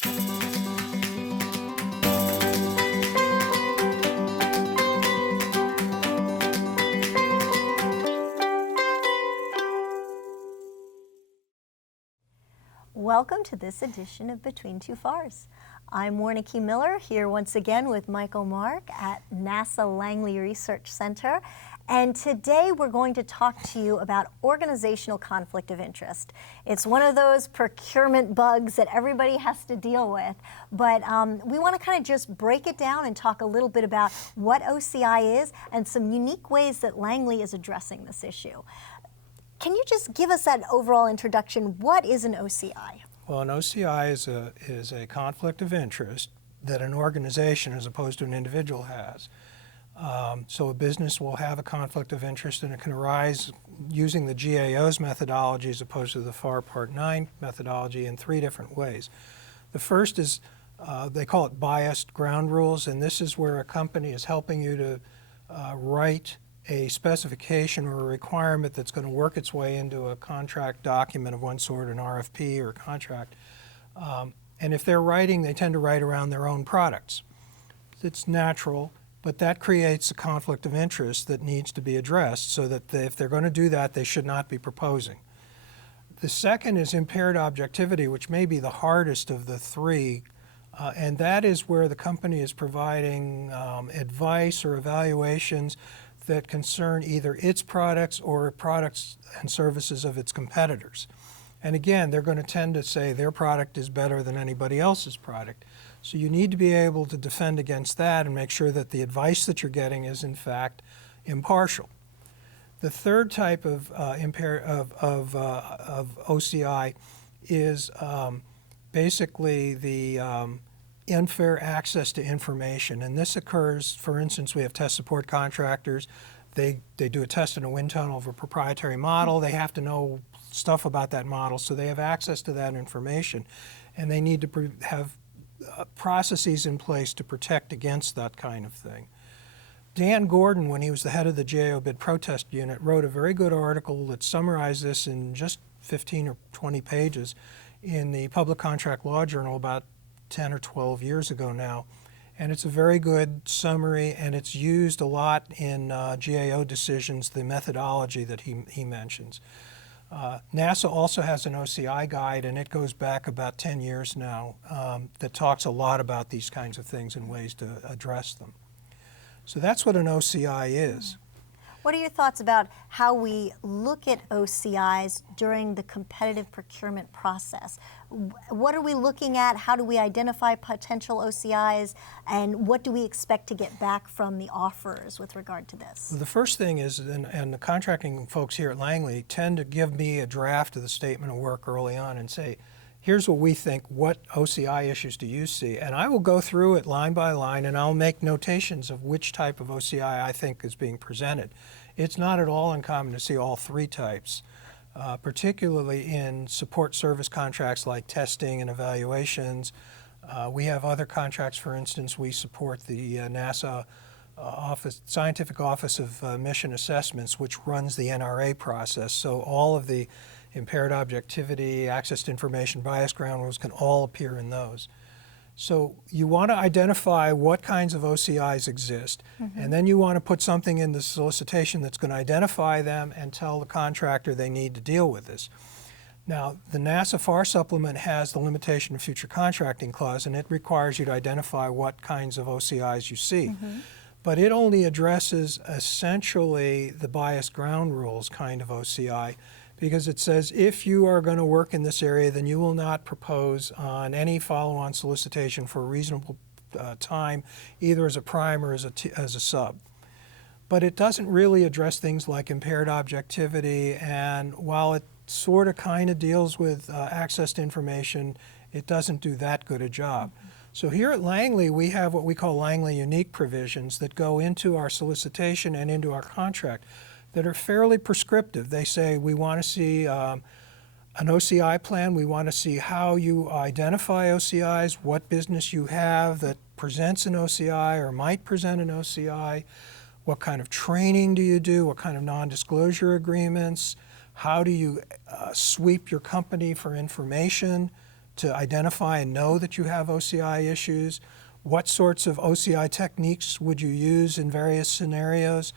Welcome to this edition of Between Two FARS. I'm Warneke Miller, here once again with Michael Mark at NASA Langley Research Center. And today we're going to talk to you about organizational conflict of interest. It's one of those procurement bugs that everybody has to deal with. But we want to kind of just break it down and talk a little bit about what OCI is and some unique ways that Langley is addressing this issue. Can you just give us that overall introduction? What is an OCI? Well, an OCI is a conflict of interest that an organization, as opposed to an individual, has. So a business will have a conflict of interest, and it can arise using the GAO's methodology as opposed to the FAR Part 9 methodology in three different ways. The first is, they call it biased ground rules, and this is where a company is helping you to write a specification or a requirement that's going to work its way into a contract document of one sort, an RFP or a contract. And if they're writing, they tend to write around their own products. It's natural, but that creates a conflict of interest that needs to be addressed so that if they're going to do that, they should not be proposing. The second is impaired objectivity, which may be the hardest of the three, and that is where the company is providing advice or evaluations that concern either its products or products and services of its competitors. And again, they're going to tend to say their product is better than anybody else's product. So you need to be able to defend against that and make sure that the advice that you're getting is in fact impartial. The third type of OCI is basically the unfair access to information. And this occurs, for instance, we have test support contractors. They do a test in a wind tunnel of a proprietary model. They have to know stuff about that model, so they have access to that information. And they need to have processes in place to protect against that kind of thing. Dan Gordon, when he was the head of the GAO bid protest unit, wrote a very good article that summarized this in just 15 or 20 pages in the Public Contract Law Journal about 10 or 12 years ago now. And it's a very good summary, and it's used a lot in GAO decisions, the methodology that he mentions. NASA also has an OCI guide, and it goes back about 10 years now, that talks a lot about these kinds of things and ways to address them. So that's what an OCI is. What are your thoughts about how we look at OCIs during the competitive procurement process? What are we looking at? How do we identify potential OCIs? And what do we expect to get back from the offers with regard to this? Well, the first thing is, and the contracting folks here at Langley tend to give me a draft of the statement of work early on and say, here's what we think, what OCI issues do you see? And I will go through it line by line, and I'll make notations of which type of OCI I think is being presented. It's not at all uncommon to see all three types, particularly in support service contracts like testing and evaluations. We have other contracts, for instance, we support the NASA Scientific Office of Mission Assessments, which runs the NRA process. So all of the impaired objectivity, access to information, bias ground rules can all appear in those. So you want to identify what kinds of OCIs exist, and then you want to put something in the solicitation that's going to identify them and tell the contractor they need to deal with this. Now, the NASA FAR supplement has the limitation of future contracting clause, and it requires you to identify what kinds of OCIs you see. But it only addresses essentially the bias ground rules kind of OCI, because it says if you are going to work in this area, then you will not propose on any follow-on solicitation for a reasonable time, either as a prime or as a sub. But it doesn't really address things like impaired objectivity, and while it sort of kind of deals with access to information, it doesn't do that good a job. So here at Langley, we have what we call Langley unique provisions that go into our solicitation and into our contract that are fairly prescriptive. They say we want to see an OCI plan, we want to see how you identify OCIs, what business you have that presents an OCI or might present an OCI, what kind of training do you do, what kind of non-disclosure agreements, how do you sweep your company for information to identify and know that you have OCI issues? What sorts of OCI techniques would you use in various scenarios?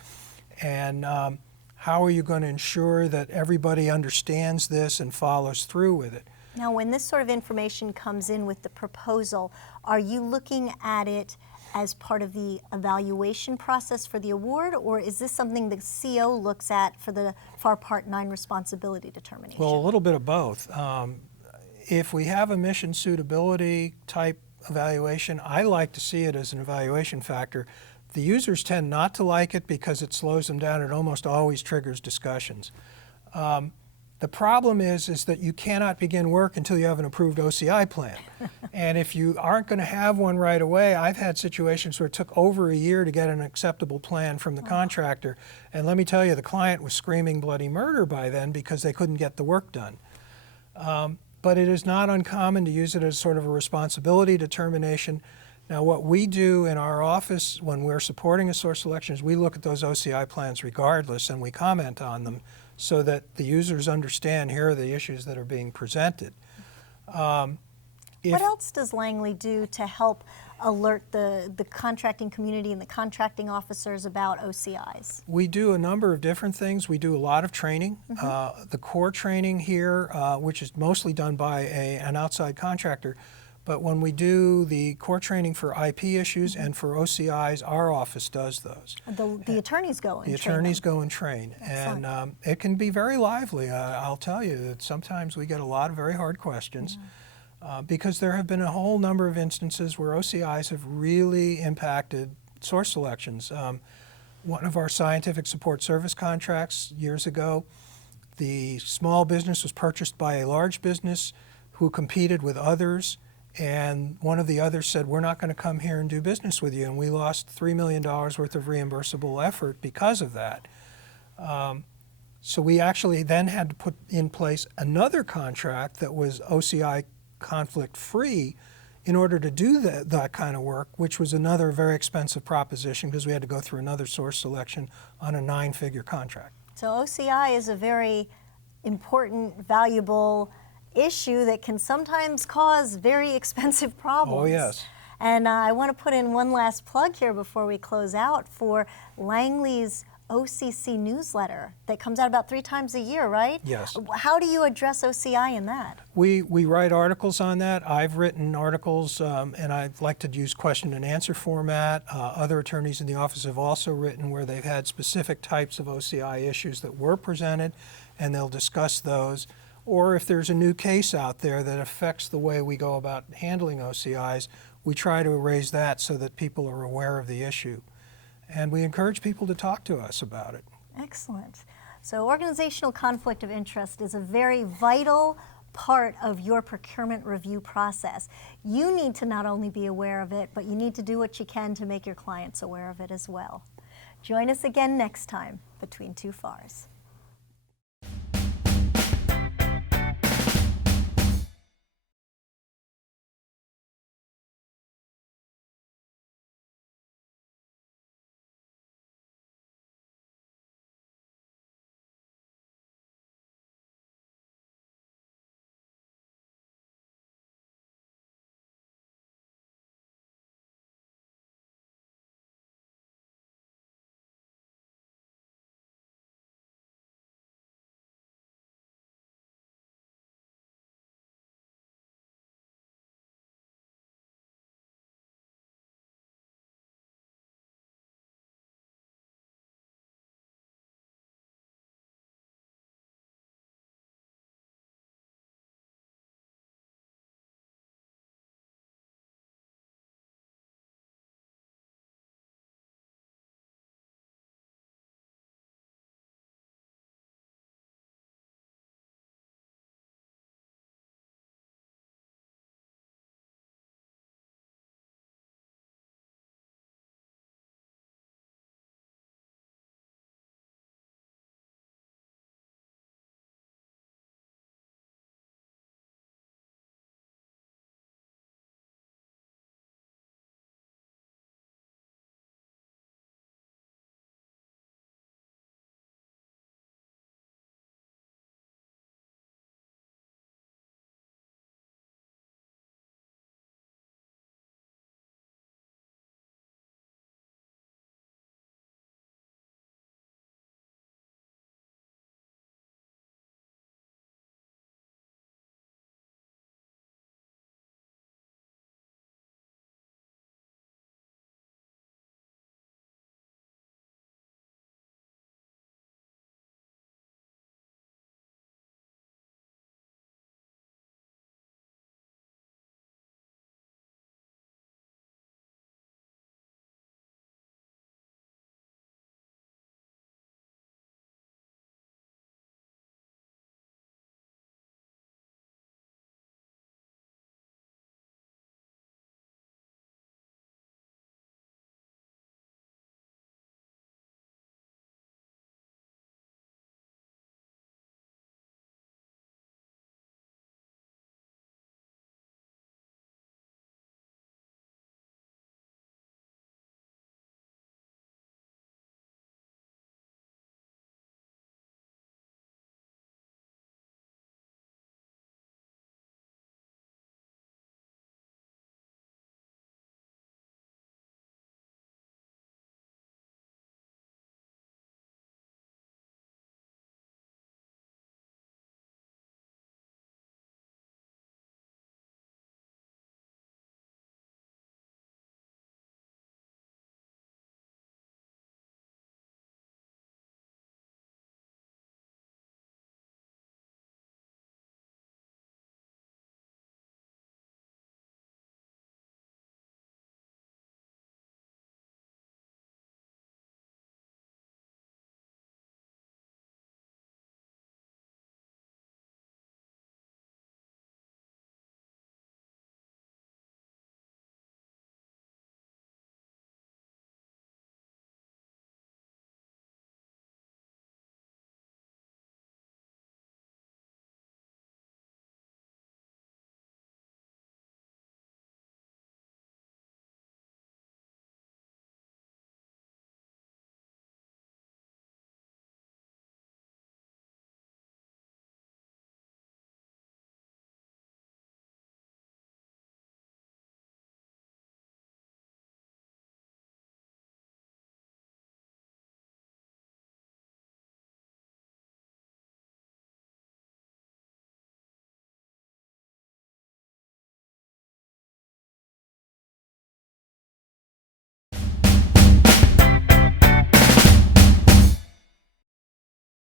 And how are you going to ensure that everybody understands this and follows through with it? Now, when this sort of information comes in with the proposal, are you looking at it as part of the evaluation process for the award, or is this something the CO looks at for the FAR Part 9 responsibility determination? Well, a little bit of both. If we have a mission suitability type evaluation, I like to see it as an evaluation factor. The users tend not to like it because it slows them down. It almost always triggers discussions. The problem is that you cannot begin work until you have an approved OCI plan. And if you aren't going to have one right away, I've had situations where it took over a year to get an acceptable plan from the contractor. And let me tell you, the client was screaming bloody murder by then because they couldn't get the work done. But it is not uncommon to use it as sort of a responsibility determination. Now, what we do in our office when we're supporting a source selection is we look at those OCI plans regardless and we comment on them so that the users understand here are the issues that are being presented. What else does Langley do to help alert the contracting community and the contracting officers about OCIs? We do a number of different things. We do a lot of training. The core training here, which is mostly done by an outside contractor, but when we do the core training for IP issues and for OCIs, our office does those. The attorneys go and train. The attorneys go and train. Excellent. And it can be very lively. I'll tell you that sometimes we get a lot of very hard questions because there have been a whole number of instances where OCIs have really impacted source selections. One of our scientific support service contracts years ago, the small business was purchased by a large business who competed with others. And one of the others said, we're not going to come here and do business with you. And we lost $3 million worth of reimbursable effort because of that. So we actually then had to put in place another contract that was OCI conflict-free in order to do that kind of work, which was another very expensive proposition because we had to go through another source selection on a 9-figure contract. So OCI is a very important, valuable issue that can sometimes cause very expensive problems. Oh, yes. And I want to put in one last plug here before we close out for Langley's OCC newsletter that comes out about 3 times a year, right? Yes. How do you address OCI in that? We write articles on that. I've written articles, and I like to use question and answer format. Other attorneys in the office have also written where they've had specific types of OCI issues that were presented, and they'll discuss those. Or if there's a new case out there that affects the way we go about handling OCIs, we try to raise that so that people are aware of the issue. And we encourage people to talk to us about it. Excellent. So organizational conflict of interest is a very vital part of your procurement review process. You need to not only be aware of it, but you need to do what you can to make your clients aware of it as well. Join us again next time between 2 FARS.